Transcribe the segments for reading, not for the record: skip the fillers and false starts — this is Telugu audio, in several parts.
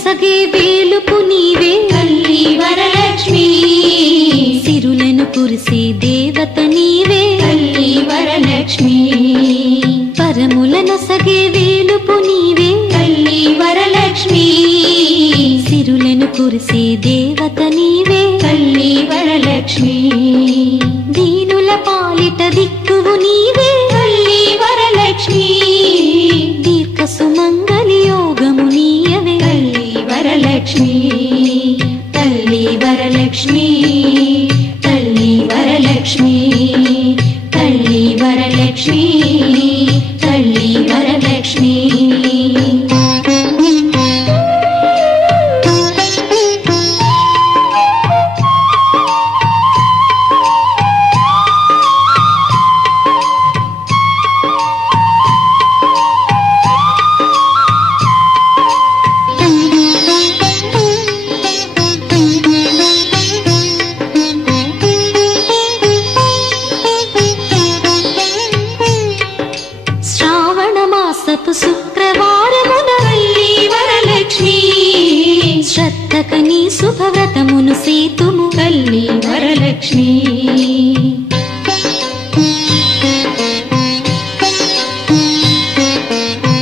నొసగే వేలుపు నీవే తల్లి వరలక్ష్మి సిరులను కురిసే దేవత నీవే తల్లి వరలక్ష్మి పరముల నొసగే వేలుపు నీవే తల్లి వరలక్ష్మి సిరులను కురిసే దేవత నీవే తల్లి వరలక్ష్మి దీనుల పాలిట దిక్కువు నీవే తల్లి వరలక్ష్మి దీర్ఘ సుమంగళి యోగము నీయవే తల్లి వరలక్ష్మి తల్లి వరలక్ష్మి తల్లి వరలక్ష్మి తల్లి వరలక్ష్మి తల్లి వరలక్ష్మి శుక్రవారమున తల్లి వరలక్ష్మి శ్రద్ధకని శుభవ్రతమును సేతుము తల్లి వరలక్ష్మి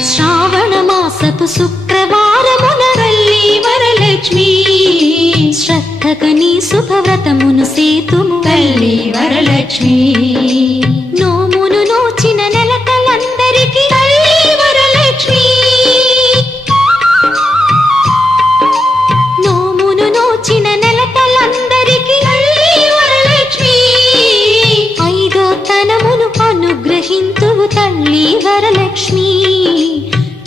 శ్రావణ మాసపు శుక్రవారమున తల్లి వరలక్ష్మి శ్రద్ధకని శుభవ్రతమును సేతుము తల్లి వరలక్ష్మి నోమును నోచిన నెలకలందరికీ తల్లి వరలక్ష్మి నోమును నోచిన నెలకలందరికీ తల్లి వరలక్ష్మి ఐదో తనమును అనుగ్రహింతువు తల్లి వరలక్ష్మి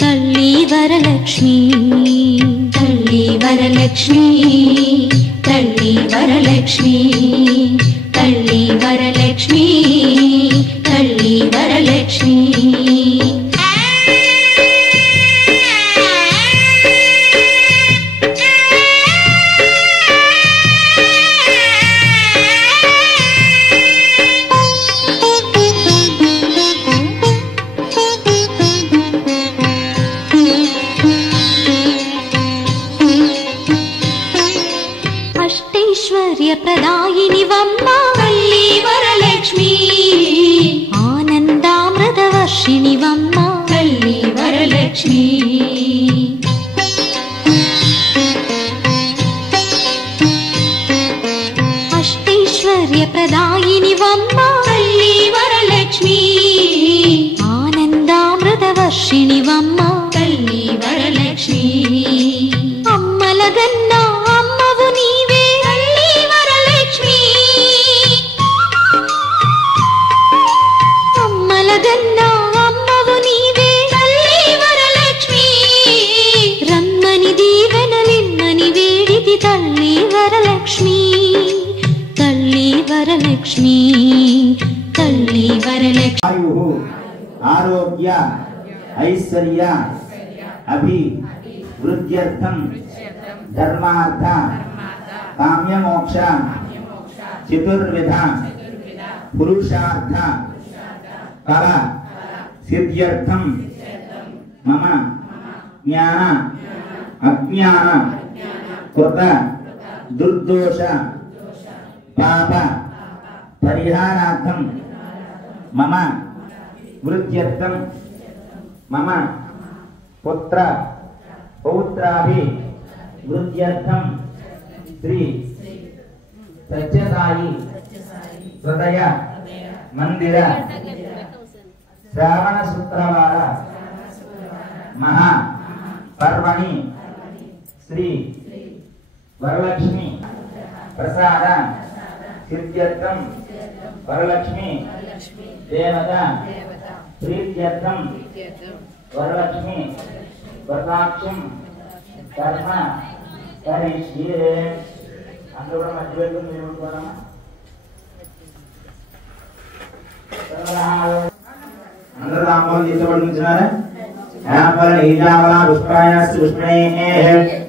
తల్లి వరలక్ష్మి తల్లి వరలక్ష్మి తల్లి వరలక్ష్మి తల్లి వరలక్ష్మి తల్లి వరలక్ష్మి అష్టైశ్వర్య ప్రదాయిని వమ్మ తల్లి వరలక్ష్మి ఆనందామృత వర్షిణి వమ్మ తల్లి వరలక్ష్మి అష్టైశ్వర్య ప్రదాయిని వమ్మ తల్లి వరలక్ష్మి ఆనందామృత వర్షిణి వమ్మ తల్లి వరలక్ష్మి అమ్మలగన్న అమ్మవు నీవే తల్లి వరలక్ష్మి అమ్మలగన్న అమ్మవు నీవే తల్లి వరలక్ష్మి రమ్మని దీవెనలిమ్మని వేడిది తల్లి వరలక్ష్మి తల్లి వరలక్ష్మి తల్లి వరలక్ష్మి आयुः आरोग्य ऐश्वर्य अभिवृद्ध्यर्थं धर्मार्थ काम्यमोक्ष चतुर्विध पुरुषार्थ फल सिद्ध्यर्थं मम ज्ञान अज्ञान कृत दुर्दोष पाप परिहारार्थं मम वृद्ध्यर्थं मम पुत्र पौत्राभि वृद्ध्यर्थं श्री सत्यसाई हृदय मंदिर श्रावण शुक्रवार महा पर्वणि श्री वरलक्ष्मी प्रसाद सिद्ध्यर्थं वरलक्ष्मी देवता प्रीत्यर्थं वरलक्ष्मी व्रताक्षं कर्म करिष्ये अंदर मध्यवेदं निर्वहणम अंदर रामोल दिसवडुंచునారా యాపల ఈజావల పుష్పాయస్ పుష్పేః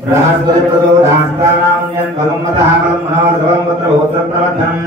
బృహస్పతి ప్రదో రాష్ట్రానాం బలమతః బలం మనోర్ధవం పుత్ర పుత్ర ప్రవర్ధనం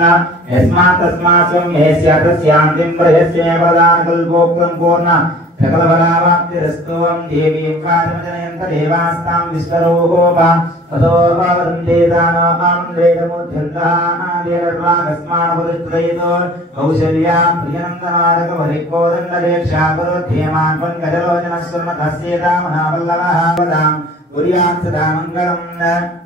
యస్మాత్ తస్మాత్ స్వం యస్య తస్యాంతిం ప్రయస్య ప్రదాన కల్పోక్తం పూర్ణ सकलबलावाप्तिरस्तुवं देवीं वाजमजनयन्त देवास्तां विश्वरूपोपा ततो वावदन्ते दानवां लेडमुद्यन्तानादेर्वागस्मानपदुष्टयितो कौशल्यां प्रियनन्दनारकवरिकोदण्डरेक्षाकुरुध्येमान् पङ्कजलोचनस्वर्मतस्येतामहावल्लभः वदाम् गुर्यात्सदा मङ्गलम्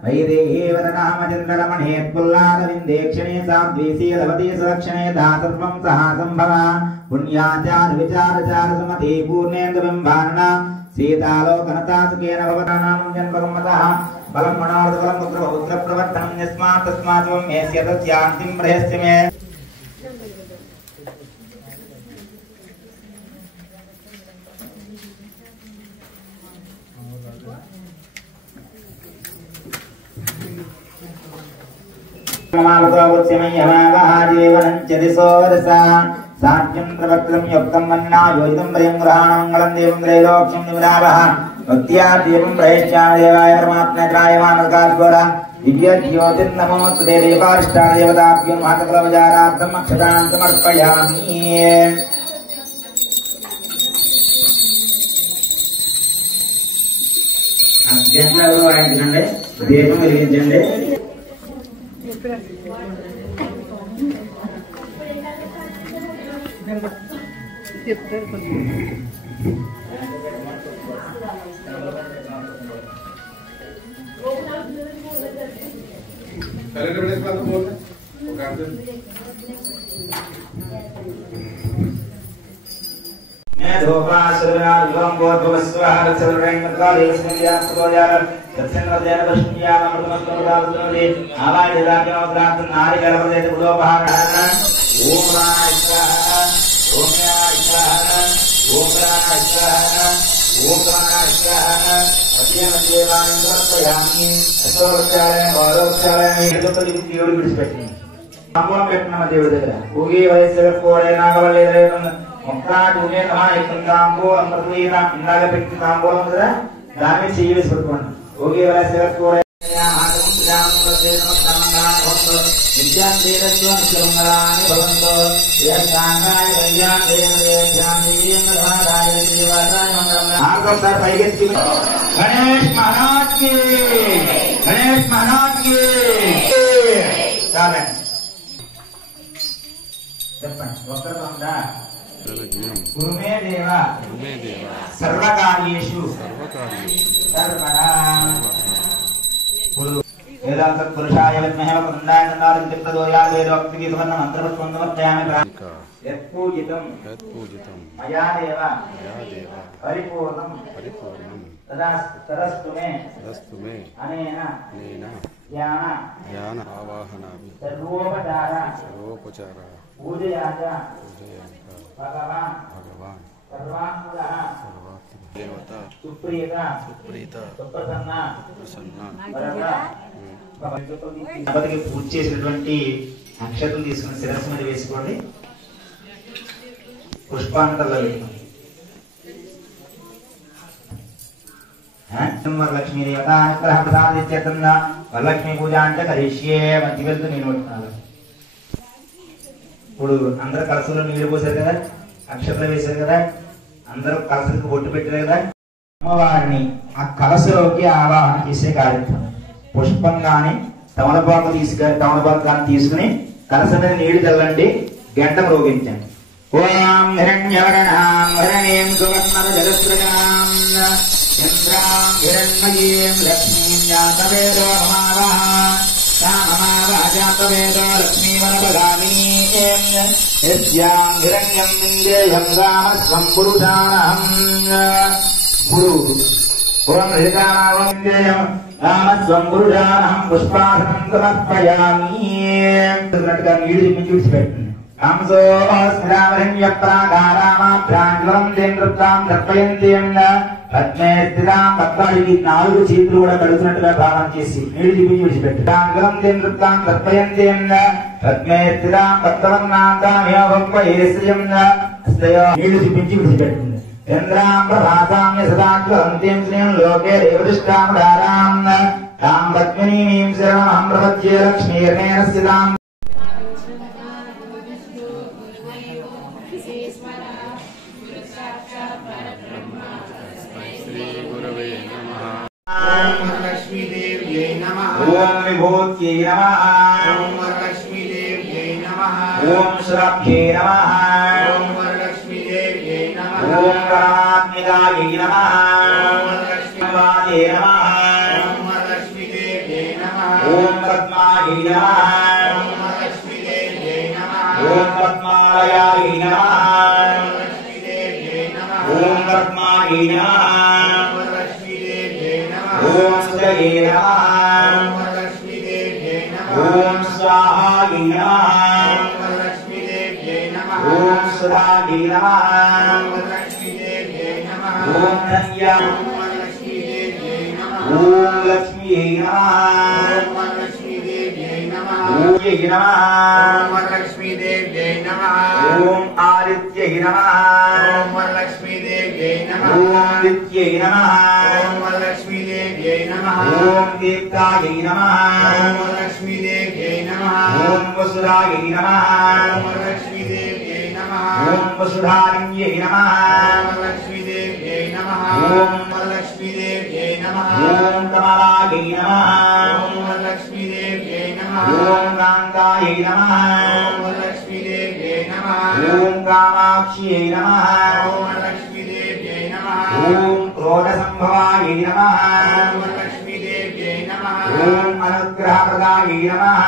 वैदेही वरनामचन्द्रमणेत्पुल्लादविन्देक्षणे साद्वीशीलवती सुलक्षणे धातर्वं सहासम्भवा पुण्याचार विचारचार सुमते पूर्णेन्दुबिम्बान्ना सीतालोकनतासुकेन भवतानां जन्मगमतः बलं मनार्धबलं पुत्र प्रवर्तनं यस्मात् तस्मात् त्वं मेस्य तस्यान्तिं प्रयस्य मे साक्ष्यं प्रवक्त्रं युक्तं मन्ना योजितं प्रियं ग्रहाणमङ्गलं देवं त्रैलोक्यं निवरावः भक्त्या देवं प्रयच्छामि देवाय परमात्मने त्रायमानकास्वरा दिव्य ज्योतिर्नमोऽस्तुते देवारिष्टान् देवताभ्यो मातकुलवजारार्थम् अक्षतान् समर्पयामि అధ్యక్షులు వాయించండి దీపం వెలిగించండి దేవుడి దగ్గర ఊగి వయస్సు కోడే నాగవల్లి మొక్కనాటి ఊగే తాంబూలం ప్రతిగా ఇందాక పెట్టిన తాంబూలం కదా దాన్ని చెయ్యి వేసి పెట్టుకోండి ఊగి వయస్సు కోడే గణేష్ మహారాజ్ కి గణేష్ మహారాజ్ కి చెప్పండి ఒక్కరు ఉందా గురుమే దేవ సర్వకార్యేషు సర్వదా వేదాంత పురుషాయ విద్మహే వక్రందాయ తన్నారం చిత్తదోయా వేదోక్తికి సువర్ణ మంత్రపుష్పం సమర్పయామి యత్పూజితం మయా దేవ పరిపూర్ణం తదస్తు మే అనేన జ్ఞాన ఆవాహనామి సర్వోపచార పూజయాచ భగవాన్ సర్వాత్మకః దేవత సుప్రీత సుప్రసన్న గణపతికి పూజ చేసినటువంటి అక్షతలు తీసుకుని శిరస్సు మీద వేసుకోండి పుష్పాంతల్లో వరలక్ష్మీ దేవత అనుగ్రహ ప్రసాదిత్యర్థంగా వరలక్ష్మీ పూజ అంటే కరిష్యే మధ్య వెళ్తూ నేను పట్టుకున్నాను ఇప్పుడు అందరు కలసంలో నీళ్లు పోసారు కదా అక్షతలు వేశారు కదా అందరూ కలసలకు బొట్టు పెట్టారు కదా అమ్మవారిని ఆ కలసలోకి ఆవాహన చేసే కార్యక్రమం పుష్పం గాని తమలపాకు తీసుకుని కలసం మీద నీళ్లు చల్లండి గంట మ్రోగించండి ఓం హిరణ్యవర్ణాం హిరణీం సువర్ణమ జలస్రజాం చంద్రాం హిరణ్మయీం లక్ష్మీం జాతవేదో మమావః జాతవేదో లక్ష్మీవనపగామినీం యస్యాం హిరణ్యం విందేయం రామస్వం పురుషాణం గురు ఓం హృదానాం విందేయం రామస్వం పురుషాణం పుష్పాసనం సమర్పయామి అన్నట్టుగా నీళ్లు విడిచిపెట్టండి హంసో స్థిరామరణ్య ప్రాకారామాభ్రాంగలం దేంద్రతాం దర్పయంతేం పద్మే స్థిరాం పద్మాడికి 4 చేతులు కూడా కడుతున్నట్టుగా భావన చేసి నీళ్లు చూపించి విడిచిపెట్టాంగలం దేంద్రతాం దర్పయంతేం పద్మే స్థిరాం పద్మవన్నాంతామేవ భక్వయేశ్రియం నీళ్లు చూపించి విడిచిపెట్టింది ఇంద్రాం ప్రభాసామ్య సదాగ్రంథిం శ్రీం లోకే దేవతిష్టామదారాం తాం పద్మినీం శరణమహం ప్రపద్యే లక్ష్మీర్నేన స్థితాం. వరలక్ష్మీదేవ్యై నమః. ఓం విభూత్యై నమః. ఓం వరలక్ష్మీదేవ్యై నమః. ఓం శ్రభ్యై నమః. ఓం వరలక్ష్మీదేవ్యై నమః. ఓం పరమాత్మికాయై నమః. ఓం వరలక్ష్మీదేవ్యై నమః. ఓం వరలక్ష్మీదేవ్యై నమః. ఓం పద్మాయై నమః. ఓం వరలక్ష్మీదేవ్యై నమః. ఓం పద్మాలయాయై నమః. వరలక్ష్మీదేవ్యై నమః. ఓం పద్మాయై నమః. వరలక్ష్మీదేవ్యై నమః. ఓం సుజయే నమః. ఓం వరలక్ష్మీదేవ్యై నమః. ఓం స్వాహాయై నమః. ఓం వరలక్ష్మీదేవ్యై నమః. ఓం సుధాయై నమః. ఓం వరలక్ష్మీదేవ్యై నమః. ఓం ధన్యా. ఓం వరలక్ష్మీదేవ్యై నమః. ఓం లక్ష్మీయై నమః. ఓం వరలక్ష్మీదేవ్యై నమః. ఓం యై నమః. ఓం వరలక్ష్మీదేవ్యై నమః. ఓం ఆదిత్యై నమః. ఓం వరలక్ష్మీదేవ్యై నమః. ఓం దిత్యై నమః. ఓం వరలక్ష్మీదేవ్యై నమః. ఓం దీప్తాయై నమః. ఓం వరలక్ష్మీదేవ్యై నమః. ఓం వసుధాయై నమః. ఓం వరలక్ష్మీదేవ్యై నమః. ఓం వసుధారిణ్యై నమః. ఓం వరలక్ష్మీదేవ్యై నమః. ఓం వరలక్ష్మీదేవ్యై నమః. ఓం కమలాయై నమః. ఓం వరలక్ష్మీదేవ్యై నమః. ఓం కాంతాయై నమః. ఓం వరలక్ష్మీదేవ్యై నమః. ఓం కామాక్ష్యై నమః. ఓం వరలక్ష్మీదేవ్యై నమః. ఓం క్రోధసంభవాయై నమః. ఓం వరలక్ష్మీదేవ్యై నమః. ఓం అనుగ్రహప్రదాయై నమః.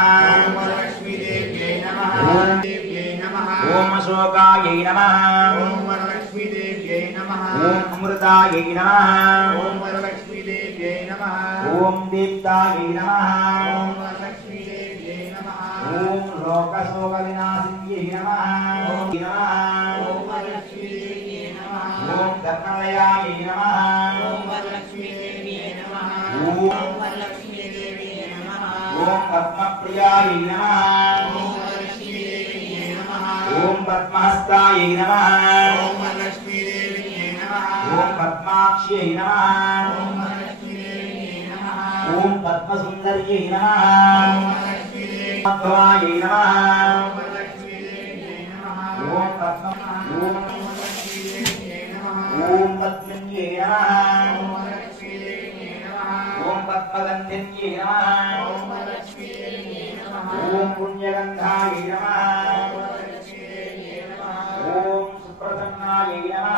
ఓం వరలక్ష్మీదేవ్యై నమః. ఓం దేవ్యై నమః. ఓం అశోకాయై నమః. ఓం వరలక్ష్మీదేవ్యై నమః. ఓం అమృతాయై నమః. ఓం వరలక్ష్మీదేవ్యై నమః. ఓం దీప్తాయై నమః. ఓం వరలక్ష్మీదేవ్యై నమః. ఓం లోకశోక వినాశిన్యై నమః. ఓం నమః. వరలక్ష్మీదేవ్యై నమః. ఓం ధర్మలయాయై నమః. ఓం వరలక్ష్మీదేవ్యై నమః. ఓం ఓం వరలక్ష్మీదేవ్యై నమః. ఓం పద్మప్రియాయై నమః. ఓం వరలక్ష్మీదేవ్యై నమః. ఓం పద్మహస్తాయై నమః. ఓం వరలక్ష్మీదేవ్యై నమః. ఓం పద్మాక్ష్యై నమః. ఓం వరలక్ష్మీదేవ్యై నమః. ఓం పద్మసుందర్యై నమః. ఓం వరలక్ష్మీదేవ్యై భవాయై నమః. వరలక్ష్మీదేవ్యై నమః. ఓం పద్మ ఓం వరలక్ష్మీదేవ్యై నమః. ఓం పద్మన్యై నమః. ఓం వరలక్ష్మీదేవ్యై నమః. ఓం పద్మగంధిన్యై నమః. ఓం వరలక్ష్మీదేవ్యై నమః. ఓం పుణ్యగంధాయై నమః. వరలక్ష్మీదేవ్యై నమః. ఓం సుప్రసన్నాయై నమః.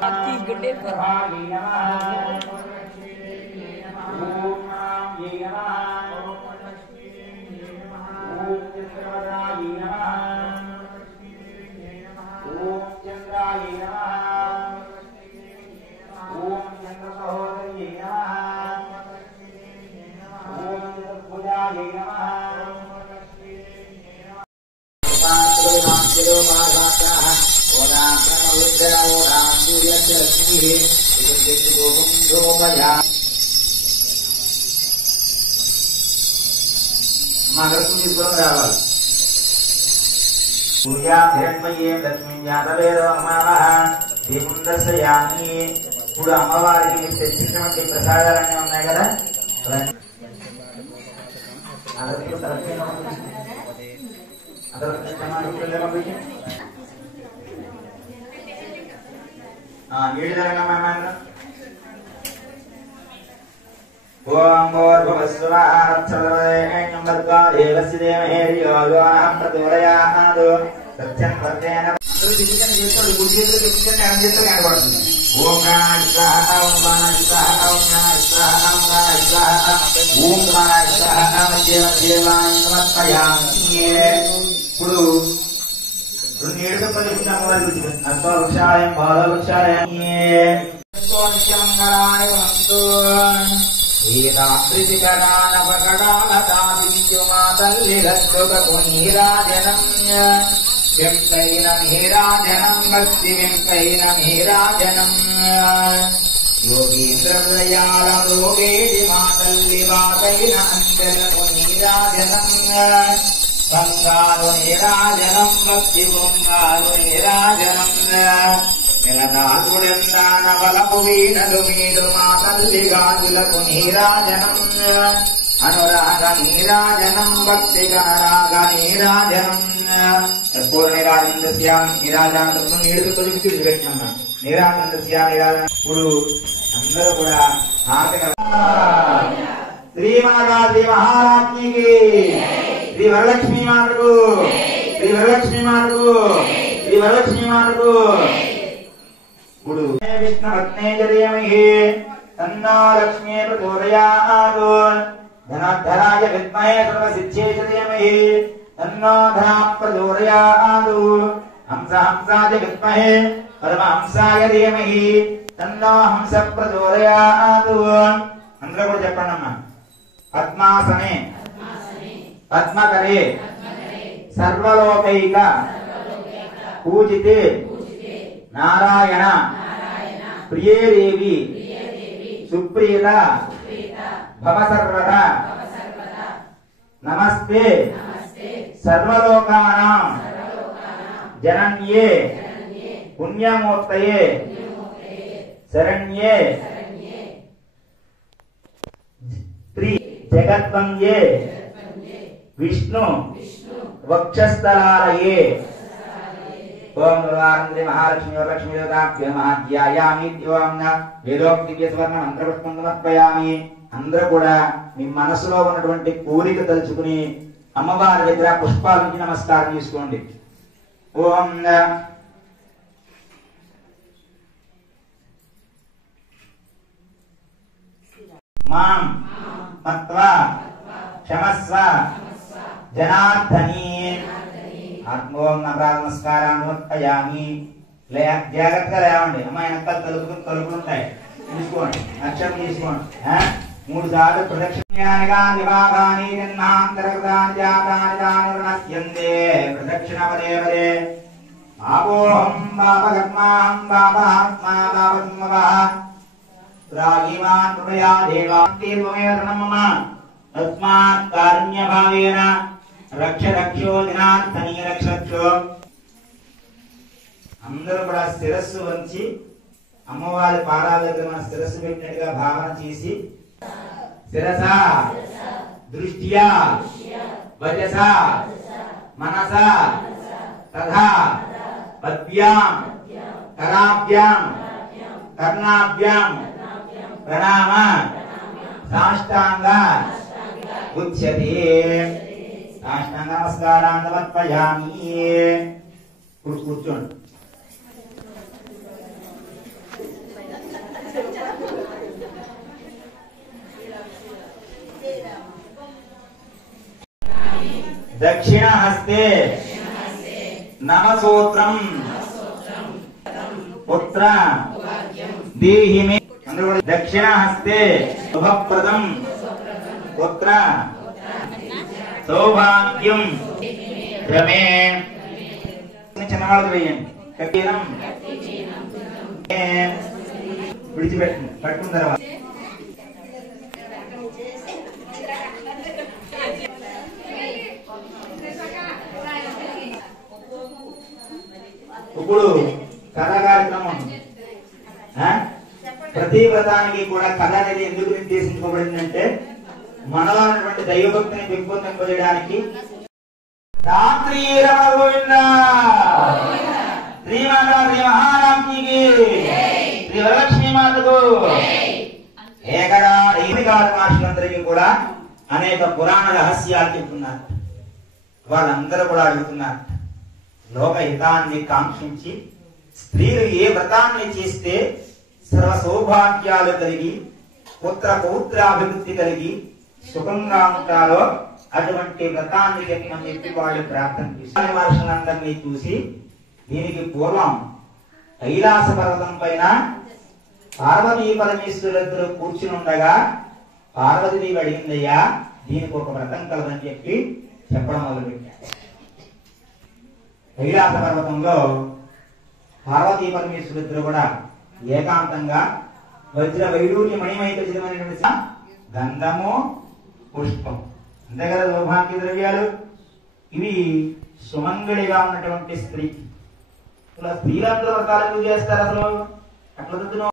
ప్రభాయై నమః. వరలక్ష్మీదేవ్యై నమః. ఓం నామ్యై నమః. ఓం వరలక్ష్మీదేవ్యై నమః. ఓం చంద్రవదాయై నమః. వరలక్ష్మీదేవ్యై నమః. ఓం చంద్రాయై నమః. ఓం చంద్రసహోదర్యై నమః. వరలక్ష్మీదేవ్యై నమః. ఓం చతుర్భుజాయై నమః. వరలక్ష్మీదేవ్యై నమః. మగరకు తీసుకుని రావాలి. సూర్యాభిరణ్మయే లక్ష్మీ జాతవేదమానః దీపం దర్శయామి. ఇప్పుడు అమ్మవారికి మీరు తెచ్చినటువంటి ప్రసాదాలన్నీ ఉన్నాయి కదా, అవన్నీ అదొకటి తలపైన ఉంటుంది. అదొకటి సమాధికి నీళ్ళు తరగమా. ఓం భూర్భువస్సువః భర్గా దేవస్య దేవహేర్యో యోః ప్రచోదయాత్ సత్యం వర్తేన. అందరూ దివ్యంగా చేస్తాడు. గుడి చేతులు చెప్తుంటే ఆయన చేతులు కనబడుతుంది. ఓం ప్రాణాయ స్వాహ, ఓం ప్రాణాయ స్వాహ, ఓం ప్రాణాయ స్వాహ, ఓం ప్రాణాయ స్వాహ, ఓం ప్రాణాయ స్వాహ దేవాయ నమస్కయామి. ఇప్పుడు రెండు ఏడు చెప్పలు చెప్పిన అమ్మవారి గురించి అశ్వవృక్షాయం బాలవృక్షాయం నిత్యమంగళాయ వంతు నీరాజనం వెంకైన నీరాజనం భక్తి వెంకైన నీరాజనం యోగీంద్రయాళం యోగేది మాతల్లి వాకైన అంజలకు నీరాజనం బంగారు నీరాజనం భక్తి బొంగారు నీరాజనం నిలదాసుడి వలపు వీణలు మీరు మా తల్లి గాజులకు నీరాజనం అనురాగ నీరాజనం భక్తి గణరాగ నీరాజనం పూర్ణ నీరాజనం నీరాజనం నీళ్ళు కొద్దిగా విడిచిపెట్టినమ్మా నీరాజనం నీరాజనం ఇప్పుడు అందరూ కూడా శ్రీ మహారాజీ మహారాజ్ఞికి శ్రీ వరలక్ష్మీ మాతకు శ్రీ వరలక్ష్మీ మాతకు శ్రీ వరలక్ష్మీ మాతకు ఇప్పుడు విష్ణుపత్నే జయమహి తన్నో లక్ష్మీ ప్రచోదయాత్ ధనధరాయ విద్మహే సర్వసిద్ధ్యై ధీమహి తన్నో ధనా ప్రచోదయాత్ హంసాయ విద్మహే పరమహంసాయ ధీమహి తన్నో హంస ప్రచోదయాత్ అందరూ కూడా చెప్పండి అమ్మా పద్మాసనే పద్మకరే సర్వలోకైక పూజితే నారాయణ ప్రియే దేవి సుప్రీత భవ సర్వదా నమస్తే సర్వలోకానాం జనన్యే పుణ్యమూర్తయే శరణ్యే జగద్వంద్యే విష్ణు వక్షస్థలాలయే ఓం దుర్గాంద్రి మహాలక్ష్మి వరలక్ష్మి దేవతాభ్యో మహాధ్యాయామి వేదోక్తి స్వర్ణ మంత్రపుష్పం సమర్పయామి. అందరూ కూడా మీ మనసులో ఉన్నటువంటి కోరిక తలుచుకుని అమ్మవారి దగ్గర పుష్పాల నుంచి నమస్కారం చేసుకోండి. ఓం మాం మత్వా క్షమస్వ జనార్దనీ ఆత్మోం నమస్కారాన్ని సమర్పయామి. జాగ్రత్తగా లేవండి. అమ్మాయి వెనకాల తలుపులు ఉంటాయి, తీసుకోండి. అక్షరం తీసుకోండి. 3 సార్లు ప్రదక్షిణానిగా విభాగాని జన్మాంతరకృతాని జాతాని తాని వర్ణస్యంతే ప్రదక్షిణ పదే పదే. ఆపోహం పాపకర్మాహం పాపాత్మా పాపకర్మవః రాగిమాన్ కృపయా దేవాంతే త్వమేవ శరణం మమ తస్మాత్ కారుణ్యభావేన రక్ష రక్షో జనార్దనీ రక్షరక్షో. అందరూ కూడా శిరస్సు వంచి అమ్మవారి పాదాల దగ్గర మన శిరస్సు పెట్టినట్టుగా భావన చేసి శిరస దృష్ట్యా వజస మనస తథా పద్భ్యాం కరాభ్యాం కర్ణాభ్యాం ప్రణామ సాష్టాంగ ఉచ్యతే. సాష్టాంగ నమస్కారాన్ని సమర్పయామి. కూర్చోండి. దక్షిణ హస్తే నమసూత్రం పుత్ర దేహి మే. అందరూ కూడా దక్షిణ హస్తే శుభప్రదం పుత్ర సౌభాగ్యం రమే. చిన్నవాళ్ళకి వేయండి. కట్టినం విడిచిపెట్టండి. పట్టుకున్న తర్వాత ఇప్పుడు కథ కార్యక్రమం. ప్రతి వ్రతానికి కూడా కథ అనేది ఎందుకు నిర్దేశించబడిందంటే మనలో ఉన్నటువంటి దైవభక్తిని పెంపొందింపజేయడానికి. రాత్రి రమణ గోవింద శ్రీమాతా శ్రీ మహారాజ్ఞికి శ్రీ వరలక్ష్మీ మాతకు ఏకదా మహర్షులందరికీ కూడా అనేక పురాణ రహస్యాలు చెప్తున్నారు. వాళ్ళందరూ కూడా అడుగుతున్నారు, లోక హితాన్ని కాంక్షించి స్త్రీలు ఏ వ్రతాన్ని చేస్తే సర్వ సౌభాగ్యాలు కలిగి పుత్ర పౌత్రాభివృద్ధి కలిగి సుఖంగా ఉంటారో అటువంటి వ్రతాన్ని చెప్పమని చెప్పి వాళ్ళు ప్రార్థన చేశారు. మహర్షులందరినీ చూసి దీనికి పూర్వం కైలాస పర్వతం పైన పార్వతీ పరమేశ్వరులిద్దరూ కూర్చుని ఉండగా పార్వతీదేవి అడిగిందయ్యా దీనికి ఒక వ్రతం కలదని చెప్పి చెప్పడం మొదలుపెట్టారు. కైలాస పర్వతంలో పార్వతీ పరమేశ్వరులిద్దరూ కూడా ఏకాంతంగా వజ్ర వైడూర్య మణిమైకచితమైనటువంటి గంధము పుష్పం అంతే కదా సౌభాగ్య ద్రవ్యాలు. ఇవి సుమంగళిగా ఉన్నటువంటి స్త్రీ. స్త్రీలందరూ వ్రతాలు ఎందుకు చేస్తారు? అసలు అట్లా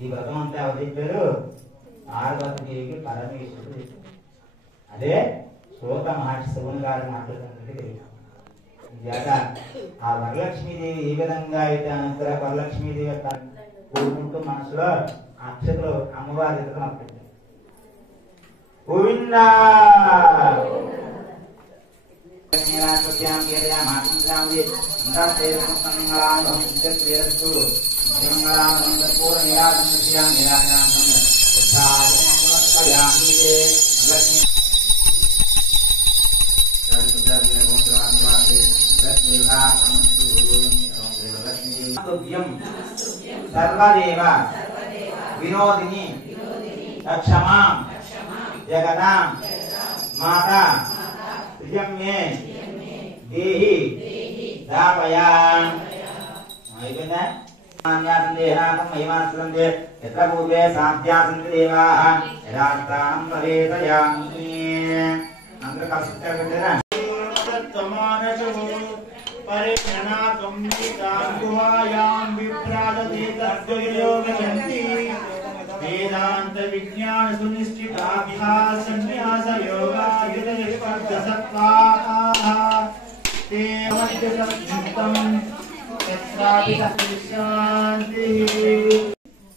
ఈ వ్రతం అంతా ఎవరు చెప్పారు? పార్వతీదేవికి పరమేశ్వరుడు చెప్పారు. అదే సూత మహర్షి శివుని గారి మాట్లాడుతుంటే తెలియదు. ఆ వరలక్ష్మీదేవి ఏ విధంగా అయితే అనుగ్రహ వరలక్ష్మీదేవి యొక్క కోరుకుంటూ మనసులో అక్షతలు అమ్మవారి దగ్గర నొప్పింది. గోవిందా సర్వదేవ వినోదిని రక్షమాం జగదాం మాతా ప్రియం మే దేహి దాపయా. అయిపోయిందా? ఎత్ర పూర్వే సాధ్యాసంతి దేవాః యదా ప్రాణం ప్రవేశయామి. అందరూ కలిసి वेदांत विज्ञान सुनिश्चिताभ्यास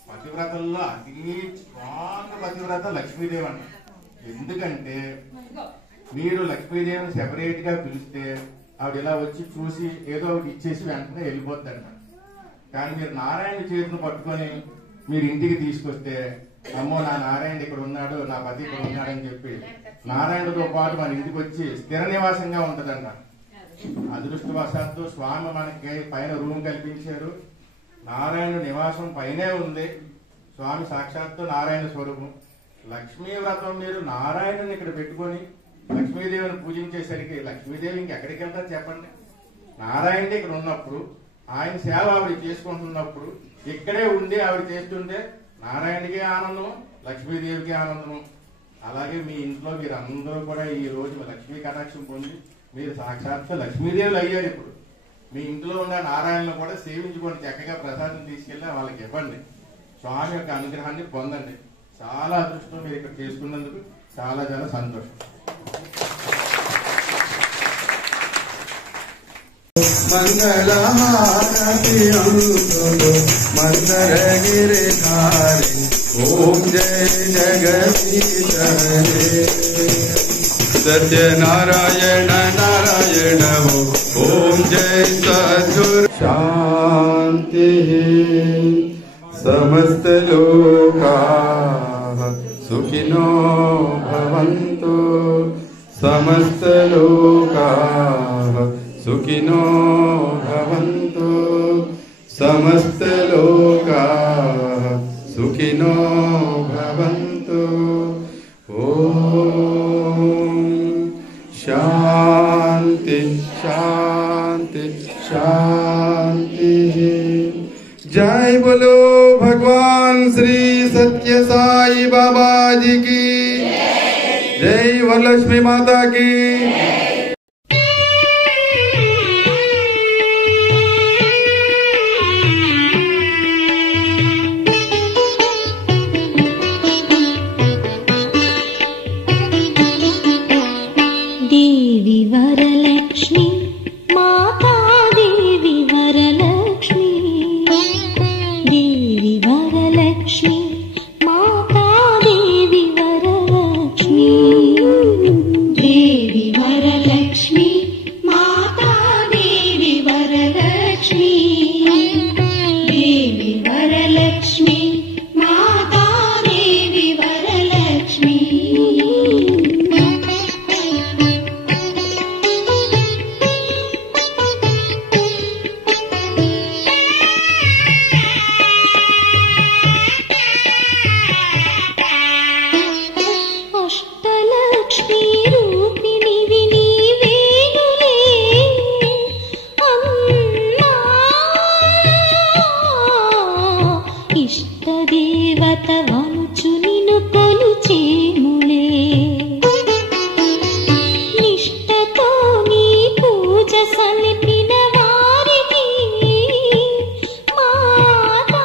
పతివ్రతల్లో అతి స్ట్రాంగ్ పతివ్రత లక్ష్మీదేవి అంట. ఎందుకంటే మీరు లక్ష్మీదేవిని సెపరేట్ గా పిలిస్తే ఆవిడ ఇలా వచ్చి చూసి ఏదో ఒకటి ఇచ్చేసి వెంటనే వెళ్ళిపోతాడంట. కానీ మీరు నారాయణ చేతిని పట్టుకొని మీరు ఇంటికి తీసుకొస్తే అమ్మో నా నారాయణ ఇక్కడ ఉన్నాడు, నా పతి ఇక్కడ ఉన్నాడని చెప్పి నారాయణతో పాటు మన ఇంటికి వచ్చి స్థిర నివాసంగా ఉంటదంట. అదృష్టవశాత్తు స్వామి మనకి పైన రూమ్ కల్పించారు. నారాయణ నివాసం పైనే ఉంది. స్వామి సాక్షాత్తు నారాయణ స్వరూపం. లక్ష్మీ వ్రతం మీరు నారాయణని ఇక్కడ పెట్టుకొని లక్ష్మీదేవిని పూజించేసరికి లక్ష్మీదేవి ఇంకెక్కడికి వెళ్తారు చెప్పండి? నారాయణ ఇక్కడ ఉన్నప్పుడు ఆయన సేవ ఆవిడ చేసుకుంటున్నప్పుడు ఇక్కడే ఉండి ఆవిడ చేస్తుంటే నారాయణకి ఆనందం, లక్ష్మీదేవికి ఆనందం. అలాగే మీ ఇంట్లో మీరు అందరూ కూడా ఈ రోజు లక్ష్మీ కటాక్షం పొంది మీరు సాక్షాత్తు లక్ష్మీదేవులు అయ్యారు. ఇప్పుడు మీ ఇంట్లో ఉన్న నారాయణను కూడా సేవించుకోండి, చక్కగా ప్రసాదం తీసుకెళ్ళి వాళ్ళకి ఇవ్వండి, స్వామి యొక్క అనుగ్రహాన్ని పొందండి. చాలా అదృష్టం మీరు ఇక్కడ చేసుకున్నందుకు చాలా చాలా సంతోషం. మంగళహారతి అందులో మందరగిరిధారి ఓం జయ జగదీశ సత్యనారాయణ నారాయణ ఓం జయ సద్గురు. శాంతి సమస్తలోకాః సుఖినో భవంతు. సమస్తలోకాః సుఖినో భవంతు. సమస్తలోకాః సుఖినో భవంతు. ఓం శాంతి శాంతి శాంతి. जय बोलो भगवान श्री सत्य साई बाबा जी की जय, वरलक्ष्मी माता की। देवी वरलक्ष्मी माता, देवी वरलक्ष्मी, देवी वरलक्ष्मी माता, देवी वरलक्ष्मी, देवी वरलक्ष्मी माता, देवी वरलक्ष्मी, देवी वरलक्ष्मी माता, देवी वरलक्ष्मी. अष्टलक्ष्मी रूपिणी विनीवेनुले अम्मा, इष्टदेवत वनुचु निनु कोलुचेमुले. निष्ठतो नी पूज सलिपिन वारिनि माता,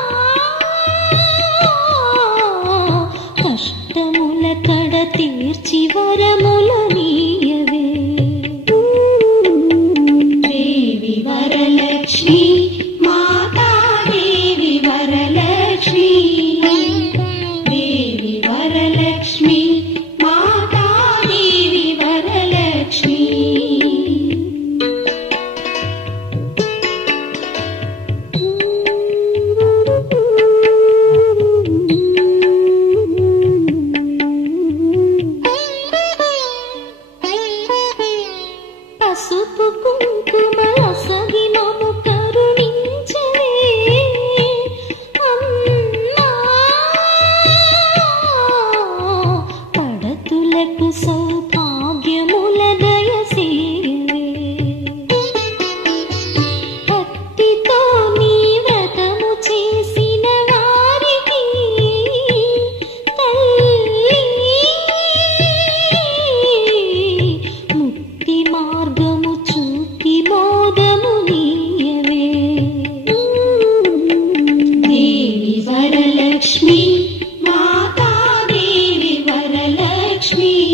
లక్ష్మి